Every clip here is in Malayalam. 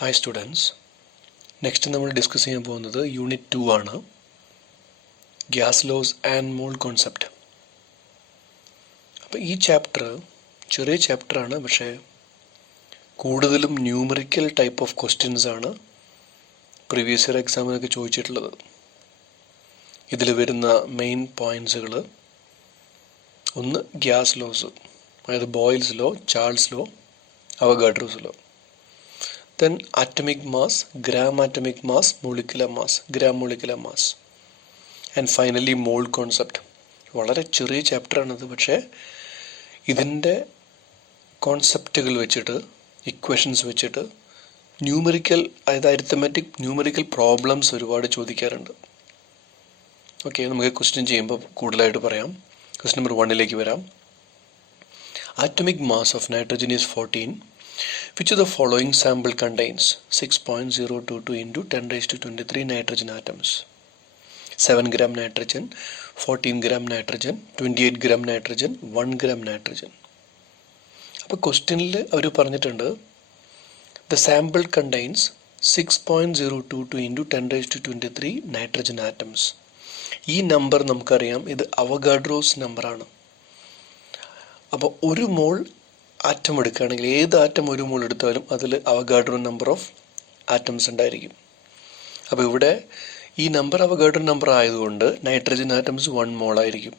ഹായ് സ്റ്റുഡൻസ്, നെക്സ്റ്റ് നമ്മൾ ഡിസ്കസ് ചെയ്യാൻ പോകുന്നത് യൂണിറ്റ് 2 ആണ്. Gas loss and mall concept. അപ്പോൾ ഈ ചാപ്റ്റർ ചെറിയ ചാപ്റ്ററാണ്, പക്ഷേ കൂടുതലും ന്യൂമറിക്കൽ ടൈപ്പ് ഓഫ് ക്വസ്റ്റ്യൻസ് ആണ് പ്രീവിയസ് ഇയർ എക്സാമിനൊക്കെ ചോദിച്ചിട്ടുള്ളത്. ഇതിൽ വരുന്ന മെയിൻ പോയിൻറ്റ്സുകൾ: ഒന്ന് ഗ്യാസ് ലോസ്, അതായത് boils law, Charles law, Avogadro's law. Then atomic mass, gram atomic mass, molecular mass, gram molecular mass. And finally mold concept. വളരെ ചെറിയ ചാപ്റ്ററാണിത്, പക്ഷേ ഇതിൻ്റെ കോൺസെപ്റ്റുകൾ വെച്ചിട്ട്, ഇക്വേഷൻസ് വെച്ചിട്ട് ന്യൂമറിക്കൽ, അതായത് അരിത്തമാറ്റിക് ന്യൂമറിക്കൽ പ്രോബ്ലംസ് ഒരുപാട് ചോദിക്കാറുണ്ട്. ഓക്കെ, നമുക്ക് ക്വസ്റ്റ്യൻ ചെയ്യുമ്പോൾ കൂടുതലായിട്ട് പറയാം. ക്വസ്റ്റ്യൻ നമ്പർ 1 വരാം. Atomic mass of nitrogen is 14. Which of the following sample contains 6.022 into 10 raised to 23 nitrogen atoms? 7 gram nitrogen, 14 gram nitrogen, 28 gram nitrogen, 1 gram nitrogen. അപ്പോൾ ക്വസ്റ്റ്യനിൽ അവർ പറഞ്ഞിട്ടുണ്ട് the sample contains 6.022 into 10 raised to 23 nitrogen atoms. ഈ നമ്പർ നമുക്കറിയാം, ഇത് അവഗാഡ്രോസ് നമ്പറാണ്. അപ്പോൾ ഒരു മോൾ ആറ്റം എടുക്കുകയാണെങ്കിൽ, ഏത് ആറ്റം ഒരു മോൾ എടുത്താലും അതിൽ അവഗാഡ്രോ നമ്പർ ഓഫ് ആറ്റംസ് ഉണ്ടായിരിക്കും. അപ്പോൾ ഇവിടെ ഈ നമ്പർ അവഗാഡ്രോ നമ്പർ ആയതുകൊണ്ട് നൈട്രജൻ ആറ്റംസ് 1 മോൾ ആയിരിക്കും.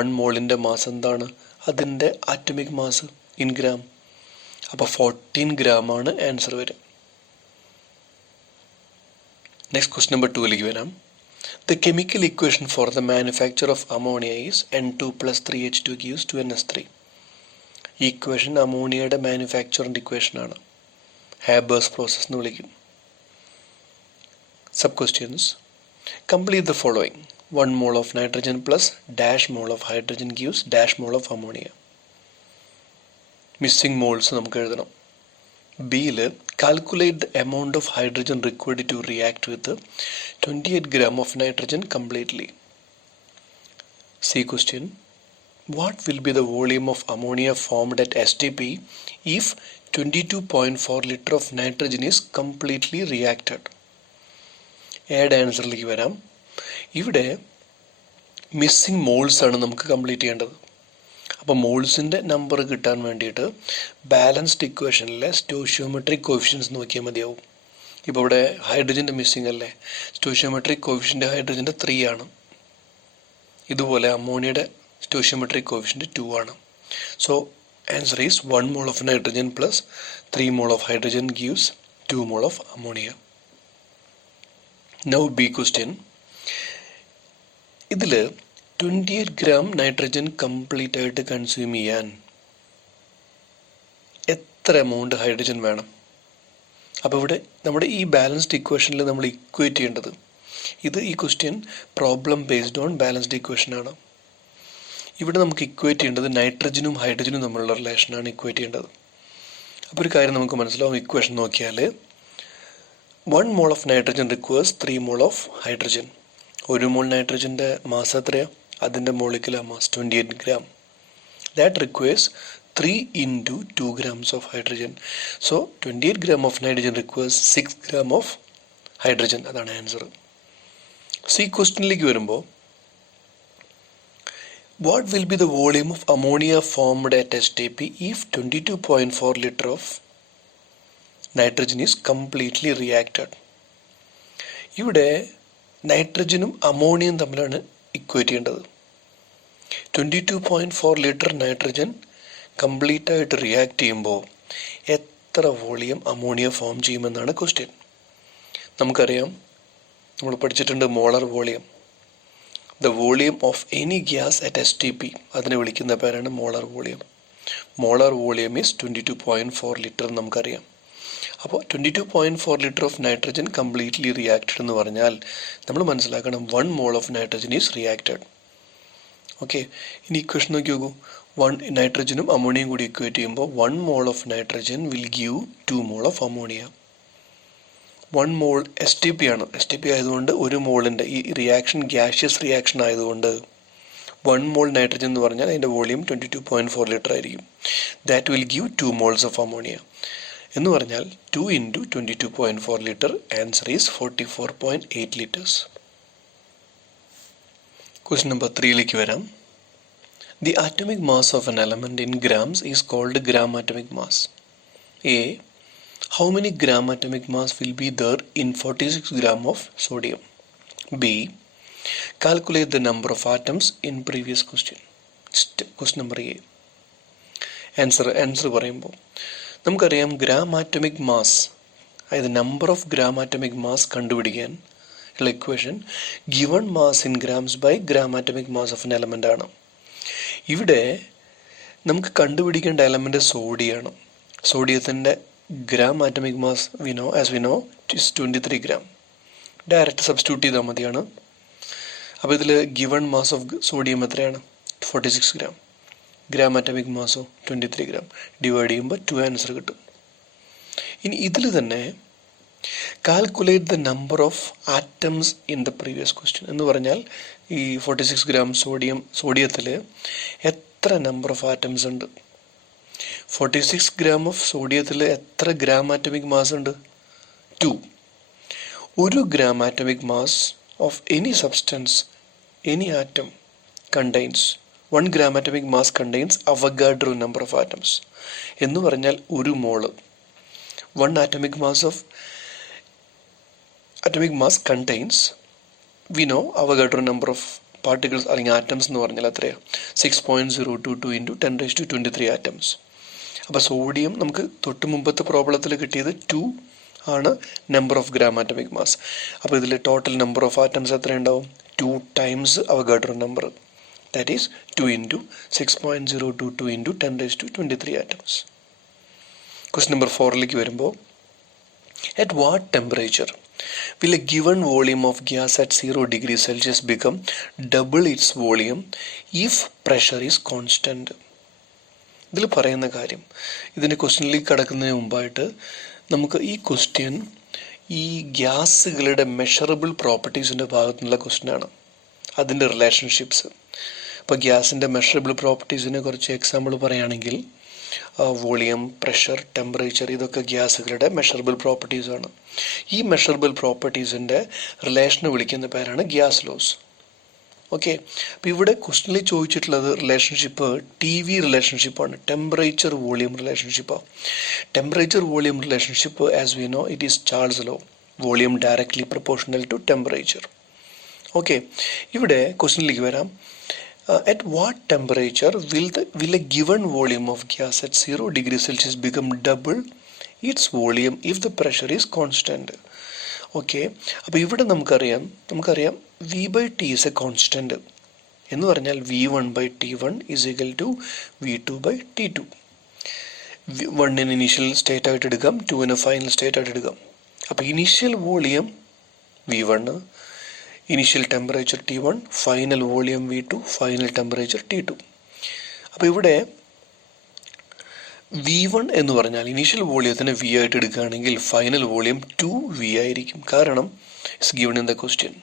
1 മോളിൻ്റെ മാസ് എന്താണ്? അതിൻ്റെ ആറ്റമിക് മാസ് ഇൻ ഗ്രാം. അപ്പോൾ 14 ഗ്രാമാണ് ആൻസർ വരിക. നെക്സ്റ്റ് ക്വസ്റ്റ്യൻ നമ്പർ 2 വരാം. The chemical equation for the manufacture of ammonia is N2 plus 3H2 gives 2NS3. ഈ ഇക്വേഷൻ അമോണിയയുടെ മാനുഫാക്ചറിൻ്റെ ഇക്വേഷനാണ്. ഹാബേഴ്സ് പ്രോസസ് എന്ന് വിളിക്കും. Sub questions: complete the following. 1 mole of nitrogen plus dash mole of hydrogen gives dash mole of ammonia. Missing moles നമുക്ക് എഴുതണം. ബിയിൽ calculate the amount of hydrogen required to react with 28 gram of nitrogen completely. C question: What will be the volume of ammonia formed at STP if 22.4 liter of nitrogen is completely reacted? ഏഡ് ആൻസറിലേക്ക് വരാം. ഇവിടെ മിസ്സിംഗ് മോൾസ് ആണ് നമുക്ക് കംപ്ലീറ്റ് ചെയ്യേണ്ടത്. അപ്പോൾ മോൾസിൻ്റെ നമ്പർ കിട്ടാൻ വേണ്ടിയിട്ട് ബാലൻസ്ഡ് ഇക്വേഷനിലെ സ്റ്റോഷിയോമെട്രിക് കോഫിഷ്യൻസ് നോക്കിയാൽ മതിയാവും. ഇപ്പോൾ ഇവിടെ ഹൈഡ്രജൻ്റെ മിസ്സിംഗ് അല്ലേ, സ്റ്റോഷിയോമെട്രിക് കോഫിഷ്യൻ്റ് ഹൈഡ്രജൻ്റെ 3 ആണ്. ഇതുപോലെ അമോണിയയുടെ stoichiometric coefficient 2 ആണ്. So answer is 1 mole of nitrogen plus 3 mole of hydrogen gives 2 mole of ammonia. Now B question. ഇതിൽ 28 gram നൈട്രജൻ കംപ്ലീറ്റ് ആയിട്ട് കൺസ്യൂം ചെയ്യാൻ എത്ര എമൗണ്ട് ഹൈഡ്രജൻ വേണം? അപ്പോൾ ഇവിടെ നമ്മുടെ ഈ ബാലൻസ്ഡ് ഇക്വേഷനിൽ നമ്മൾ ഇക്വേറ്റ് ചെയ്യേണ്ടത്, ഈ question problem based on balanced equation ആണ്. ഇവിടെ നമുക്ക് ഇക്വേറ്റ് ചെയ്യേണ്ടത് നൈട്രജനും ഹൈഡ്രജനും തമ്മിലുള്ള റിലേഷനാണ് ഇക്വേറ്റ് ചെയ്യേണ്ടത്. അപ്പോൾ ഒരു കാര്യം നമുക്ക് മനസ്സിലാവും. ഇക്വേഷൻ നോക്കിയാൽ 1 mole of nitrogen requires 3 mole of hydrogen. 1 mole നൈട്രജൻ്റെ മാസ് എത്രയാണ്? അതിൻ്റെ molecular mass 28 gram. That requires 3 into 2 grams of hydrogen. So 28 gram of nitrogen requires 6 gram of hydrogen. അതാണ് ആൻസർ. സി ക്വസ്റ്റ്യനിലേക്ക് വരുമ്പോൾ, what will be the volume of ammonia formed at STP if 22.4 liter of nitrogen is completely reacted? ഇവിടെ നൈട്രജനും അമോണിയയും തമ്മിലാണ് ഇക്വേറ്റ് ചെയ്യേണ്ടത്. 22.4 ലിറ്റർ നൈട്രജൻ കംപ്ലീറ്റ് ആയിട്ട് റിയാക്ട് ചെയ്യുമ്പോൾ എത്ര വോളിയം അമോണിയ ഫോം ചെയ്യുമെന്നാണ് ക്വസ്റ്റ്യൻ. നമുക്കറിയാം, നമ്മൾ പഠിച്ചിട്ടുണ്ട് molar volume. The volume of any gas at STP, അതിനെ വിളിക്കുന്ന പേരാണ് molar volume. Molar volume is 22.4 litre നമുക്കറിയാം. അപ്പോൾ 22.4 litre of nitrogen completely reacted എന്ന് പറഞ്ഞാൽ നമ്മൾ മനസ്സിലാക്കണം 1 mole of nitrogen is reacted. Okay, ഇനി ഇക്വേഷൻ നോക്കി നോക്കൂ. 1 നൈട്രജനും അമോണിയയും കൂടി ഇക്വേറ്റ് ചെയ്യുമ്പോൾ 1 mole of nitrogen will give 2 mole of ammonia. 1 mole STP ആണ്. STP ആയതുകൊണ്ട് 1 മോളിൻ്റെ ഈ റിയാക്ഷൻ ഗ്യാഷ്യസ് റിയാക്ഷൻ ആയതുകൊണ്ട് 1 മോൾ നൈട്രജൻ എന്ന് പറഞ്ഞാൽ അതിൻ്റെ വോളിയം 22.4 ലിറ്റർ ആയിരിക്കും. That will give 2 moles of ammonia. എന്ന് പറഞ്ഞാൽ 2 into 22.4 litre, answer is 44.8 litres. Question number 3ലേക്ക് വരാം. The atomic mass of an element in grams is called gram atomic mass. A. How many gram atomic mass will be there in 46 gram of sodium? B. Calculate the number of atoms in previous question. Question number A. Answer പറയുമ്പോൾ നമുക്കറിയാം ഗ്രാം ആറ്റമിക് മാസ്, അതായത് number of gram atomic mass കണ്ടുപിടിക്കാൻ ഉള്ള equation given mass in grams by gram atomic mass of an element ആണ്. ഇവിടെ നമുക്ക് കണ്ടുപിടിക്കേണ്ട എലമെൻ്റ് സോഡിയാണ്. സോഡിയത്തിൻ്റെ gram atomic mass we know is 23 gram. Direct substitute ചെയ്താൽ മതിയാണ്. അപ്പോൾ ഇതിൽ ഗിവൺ മാസ് ഓഫ് സോഡിയം എത്രയാണ്? 46 gram. ഗ്രാം ആറ്റമിക് മാസോ 23 gram. ഡിവൈഡ് ചെയ്യുമ്പോൾ 2 ആൻസർ കിട്ടും. ഇനി ഇതിൽ തന്നെ calculate the number of atoms in the previous question എന്ന് പറഞ്ഞാൽ ഈ 46 gram സോഡിയത്തിൽ എത്ര നമ്പർ ഓഫ് ആറ്റംസ് ഉണ്ട്? 46 gram ഓഫ് സോഡിയത്തിൽ എത്ര ഗ്രാം ആറ്റമിക് മാസ് ഉണ്ട്? 2. ഒരു gram atomic mass of any substance, any atom contains 1 gram atomic mass contains Avogadro number of atoms. എന്ന് പറഞ്ഞാൽ ഒരു മോള് 1 atomic mass contains, we know Avogadro number of particles അല്ലെങ്കിൽ atoms എന്ന് പറഞ്ഞാൽ എത്രയാണ്? 6.022 into 10⁻23 atoms. അപ്പോൾ സോഡിയം നമുക്ക് തൊട്ട് മുമ്പത്തെ പ്രോബ്ലത്തിൽ കിട്ടിയത് 2 ആണ് number of gram atomic mass. അപ്പോൾ ഇതിൽ ടോട്ടൽ നമ്പർ ഓഫ് ആറ്റംസ് എത്ര ഉണ്ടാവും? 2 times Avogadro number. That is 2 into 6.022 into 10⁻23 atoms. Question number 4ലേക്ക് വരുമ്പോൾ at what temperature will a given volume of gas at 0 degrees Celsius become double its volume if pressure is constant? ഇതിൽ പറയുന്ന കാര്യം, ഇതിൻ്റെ ക്വസ്റ്റ്യനിലേക്ക് കടക്കുന്നതിന് മുമ്പായിട്ട് നമുക്ക് ഈ ക്വസ്റ്റ്യൻ ഈ ഗ്യാസുകളുടെ മെഷറബിൾ പ്രോപ്പർട്ടീസിൻ്റെ ഭാഗത്തുനിന്നുള്ള ക്വസ്റ്റ്യനാണ്. അതിൻ്റെ റിലേഷൻഷിപ്സ്. ഇപ്പോൾ ഗ്യാസിൻ്റെ മെഷറബിൾ പ്രോപ്പർട്ടീസിനെ കുറച്ച് എക്സാമ്പിൾ പറയുകയാണെങ്കിൽ വോളിയം, പ്രഷർ, ടെമ്പറേച്ചർ, ഇതൊക്കെ ഗ്യാസുകളുടെ മെഷറബിൾ പ്രോപ്പർട്ടീസാണ്. ഈ മെഷറബിൾ പ്രോപ്പർട്ടീസിൻ്റെ റിലേഷനെ വിളിക്കുന്ന പേരാണ് ഗ്യാസ് ലോസ്. ഓക്കെ, അപ്പോൾ ഇവിടെ ക്വസ്റ്റ്യനിൽ ചോദിച്ചിട്ടുള്ളത് റിലേഷൻഷിപ്പ് TV റിലേഷൻഷിപ്പാണ്, ടെമ്പറേച്ചർ വോളിയം റിലേഷൻഷിപ്പാണ്. Temperature volume relationship as we know it is Charles law, volume directly proportional to temperature. Okay, ഇവിടെ ക്വസ്റ്റ്യനിലേക്ക് വരാം. At what temperature will a given volume of gas at 0 degrees Celsius become double its volume if the pressure is constant? Okay, അപ്പോൾ ഇവിടെ നമുക്കറിയാം V/T is a constant എന്ന് പറഞ്ഞാൽ V1/T1 is equal to V2/T2. 1 initial state ആയിട്ട് എടുക്കാം, 2 ഫൈനൽ സ്റ്റേറ്റ് ആയിട്ട് എടുക്കാം. അപ്പോൾ initial volume V1, initial temperature T1, final volume V2, final temperature T2. അപ്പോൾ ഇവിടെ V1 എന്ന് പറഞ്ഞാൽ ഇനീഷ്യൽ വോളിയത്തിന് V ആയിട്ട് എടുക്കുകയാണെങ്കിൽ ഫൈനൽ വോളിയം 2V ആയിരിക്കും. കാരണം it's given in the question.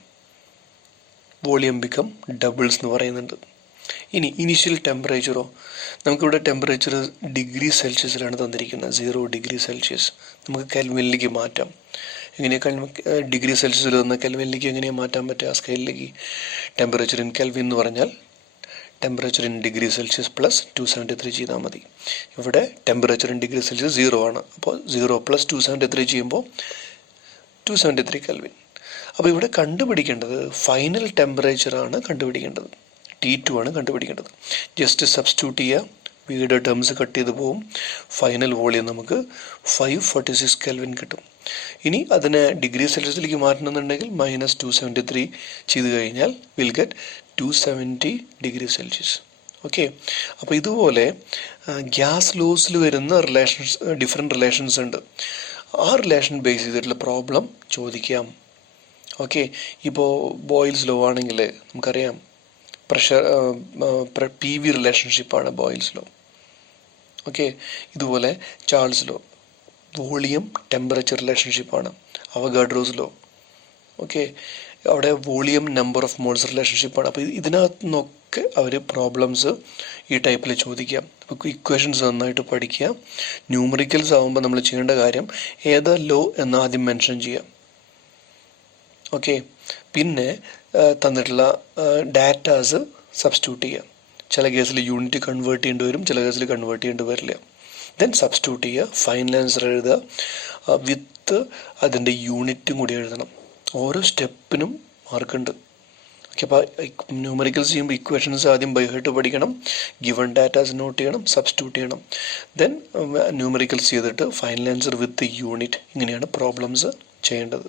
Volume become doubles എന്ന് പറയുന്നുണ്ട്. ഇനി ഇനീഷ്യൽ ടെമ്പറേച്ചറോ, നമുക്കിവിടെ ടെമ്പറേച്ചർ ഡിഗ്രി സെൽഷ്യസിലാണ് തന്നിരിക്കുന്നത്, 0 ഡിഗ്രി സെൽഷ്യസ്. നമുക്ക് കെൽവിനിലേക്ക് മാറ്റാം. എങ്ങനെയാണ് ഡിഗ്രി സെൽഷ്യസിൽ നിന്ന് കെൽവിനിലേക്ക് എങ്ങനെയാണ് മാറ്റാൻ പറ്റുക? സ്കെയിലിലേക്ക് ടെമ്പറേച്ചർ ഇൻ കെൽവിൻ എന്ന് പറഞ്ഞാൽ temperature in degree Celsius plus 273 ചെയ്താൽ മതി. ഇവിടെ ടെമ്പറേച്ചർ ഇൻ ഡിഗ്രി സെൽഷ്യസ് 0 ആണ്. അപ്പോൾ 0 + 273 ചെയ്യുമ്പോൾ 273 കെൽവിൻ. അപ്പോൾ ഇവിടെ കണ്ടുപിടിക്കേണ്ടത് ഫൈനൽ ടെമ്പറേച്ചറാണ് കണ്ടുപിടിക്കേണ്ടത്, T2 ആണ് കണ്ടുപിടിക്കേണ്ടത്. ജസ്റ്റ് സബ്സ്റ്റിറ്റ്യൂട്ട് ചെയ്യുക, വിയുടെ ടേംസ് കട്ട് ചെയ്ത് പോവും. ഫൈനൽ വോളിയം നമുക്ക് 546 കെൽവിൻ കിട്ടും. ഇനി അതിനെ ഡിഗ്രി സെൽഷ്യസിലേക്ക് മാറ്റണമെന്നുണ്ടെങ്കിൽ -273 ചെയ്ത് കഴിഞ്ഞാൽ will get 270 degree Celsius. Okay, അപ്പോൾ ഇതുപോലെ ഗ്യാസ് ലോസിൽ വരുന്ന ഡിഫറെൻറ്റ് റിലേഷൻസ് ഉണ്ട്. ആ റിലേഷൻ ബേസ് ചെയ്തിട്ടുള്ള പ്രോബ്ലം ചോദിക്കാം. ഓക്കെ, ഇപ്പോൾ ബോയിൽസ് ലോ ആണെങ്കിൽ നമുക്കറിയാം പ്രഷർ PV റിലേഷൻഷിപ്പാണ് ബോയിൽസ് ലോ. ഓക്കെ, ഇതുപോലെ ചാൾസ് ലോ വോളിയം ടെമ്പറേച്ചർ റിലേഷൻഷിപ്പാണ്, അവഗാഡ്രോസ് ലോ. ഓക്കെ, അവിടെ വോളിയം നമ്പർ ഓഫ് മോൾസ് റിലേഷൻഷിപ്പാണ്. അപ്പോൾ ഇതിനകത്ത് നിന്നൊക്കെ അവർ പ്രോബ്ലംസ് ഈ ടൈപ്പിൽ ചോദിക്കാം. അപ്പോൾ ഇക്വേഷൻസ് നന്നായിട്ട് പഠിക്കുക. ന്യൂമറിക്കൽസ് ആകുമ്പോൾ നമ്മൾ ചെയ്യേണ്ട കാര്യം ഏതാ ലോ എന്ന് ആദ്യം മെൻഷൻ ചെയ്യാം. ഓക്കെ, പിന്നെ തന്നിട്ടുള്ള ഡാറ്റാസ് സബ്സ്റ്റിറ്റ്യൂട്ട് ചെയ്യാം. ചില കേസിൽ യൂണിറ്റ് കൺവേർട്ട് ചെയ്യേണ്ടി വരും, ചില കേസിൽ കൺവേർട്ട് ചെയ്യേണ്ടി വരില്ല. ദെൻ സബ്സ്റ്റിറ്റ്യൂട്ട് ചെയ്യുക, ഫൈനൽ ആൻസർ എഴുതുക, വിത്ത് അതിൻ്റെ യൂണിറ്റും കൂടി എഴുതണം. ഓരോ സ്റ്റെപ്പിനും മാർക്കുണ്ട്. ഓക്കെ, അപ്പോൾ ന്യൂമറിക്കൽസ് ചെയ്യുമ്പോൾ ഇക്വേഷൻസ് ആദ്യം ബൈ ഹാർട്ട് പഠിക്കണം, ഗിവൺ ഡാറ്റാസ് നോട്ട് ചെയ്യണം, സബ്സ്റ്റിറ്റ്യൂട്ട് ചെയ്യണം. ദെൻ ന്യൂമറിക്കൽസ് ചെയ്തിട്ട് ഫൈനൽ ആൻസർ വിത്ത് യൂണിറ്റ്. ഇങ്ങനെയാണ് പ്രോബ്ലംസ് ചെയ്യേണ്ടത്.